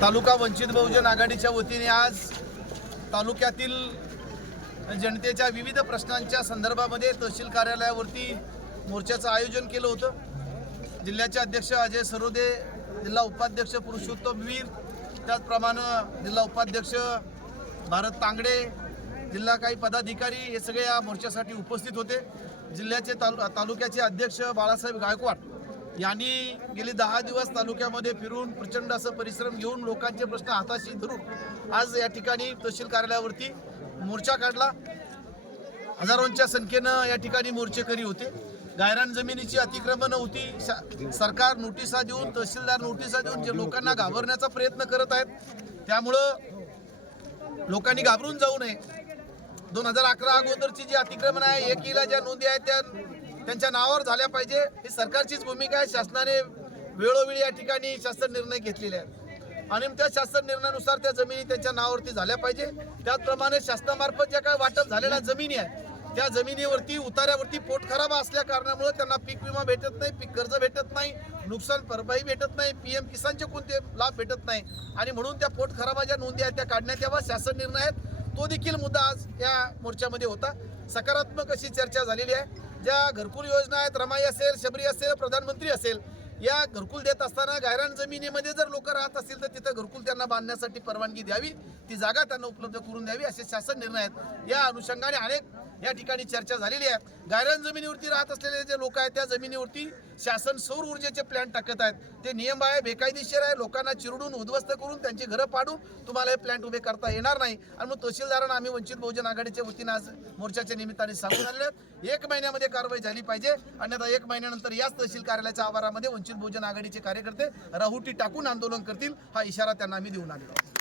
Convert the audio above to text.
तालुका वंचित बहुजन आघाडीच्या वतीने आज तालुक्यातील जनतेच्या विविध प्रश्नांच्या संदर्भामध्ये तहसील कार्यालयावरती मोर्चाचं आयोजन केलं होतं. जिल्ह्याचे अध्यक्ष अजय सरोदे जिल्हा उपाध्यक्ष पुरुषोत्तम वीर त्याचप्रमाणे जिल्हा उपाध्यक्ष भारत तांगडे जिल्हा काही पदाधिकारी हे सगळे या मोर्चासाठी उपस्थित होते. जिल्ह्याचे तालु तालुक्याचे अध्यक्ष बाळासाहेब गायकवाड यांनी गेले दहा दिवस तालुक्यामध्ये फिरून प्रचंड असं परिश्रम घेऊन लोकांचे प्रश्न हाताशी धरून आज या ठिकाणी तहसील कार्यालयावरती मोर्चा काढला. हजारोंच्या संख्येनं या ठिकाणी मोर्चेकरी होते. गायरान जमिनीची अतिक्रमणं होती. शा- सरकार नोटिसा देऊन तहसीलदार नोटिसा देऊन जे लोकांना घाबरण्याचा प्रयत्न करत आहेत त्यामुळं लोकांनी घाबरून जाऊ नये. दोन हजार अकरा अगोदरची जी अतिक्रमण आहे एकीला ज्या नोंदी आहेत त्या त्यांच्या नावावर झाल्या पाहिजे. ही सरकारचीच भूमिका आहे. शासनाने वेळोवेळी या ठिकाणी शासन निर्णय घेतलेले आहेत. आणि त्या शासन निर्णयानुसार त्या जमिनी त्यांच्या नावावरती झाल्या पाहिजे. त्याचप्रमाणे शासनामार्फत ज्या काही वाटप झालेल्या जमिनी आहेत त्या जमिनीवरती उतार्यावरती पोट खराब असल्या कारणामुळे त्यांना पीक विमा भेटत नाही पीक कर्ज भेटत नाही नुकसान भरपाई भेटत नाही पी एम किसानचे कोणते लाभ भेटत नाही. आणि म्हणून त्या पोट खराबा ज्या नोंदी आहेत त्या काढण्यात याव्या शासन निर्णय आहेत. तो देखील मुद्दा आज या मोर्चामध्ये होता. सकारात्मक अशी चर्चा झालेली आहे. ज्या घरकुल योजना आहेत रमाई असेल शबरी असेल प्रधानमंत्री असेल या घरकुल देत असताना गायरान जमिनीमध्ये जर लोक राहत असतील तर तिथं घरकुल त्यांना बांधण्यासाठी परवानगी द्यावी. ती जागा त्यांना उपलब्ध करून द्यावी असे शासन निर्णय आहेत. या अनुषंगाने अनेक या ठिकाणी चर्चा झालेली आहे. गायरान जमिनीवरती राहत असलेले जे लोक आहेत त्या जमिनीवरती शासन सौर ऊर्जेचे प्लॅन टाकत आहेत. ते नियम आहे बेकायदेशीर आहे. लोकांना चिरडून उद्ध्वस्त करून त्यांची घरं पाडून तुम्हाला हे प्लॅन्ट उभे करता येणार नाही. आणि मग तहसीलदारांना आम्ही वंचित बहुजन आघाडीच्या वतीनं आज मोर्चाच्या निमित्ताने सांगून आलेले एक महिन्यामध्ये कारवाई झाली पाहिजे. अन्यथा एक महिन्यानंतर याच तहसील कार्यालयाच्या आवारामध्ये वंचित बहुजन आघाडीचे कार्यकर्ते राहुटी टाकून आंदोलन करतील हा इशारा त्यांना आम्ही देऊन आलेलो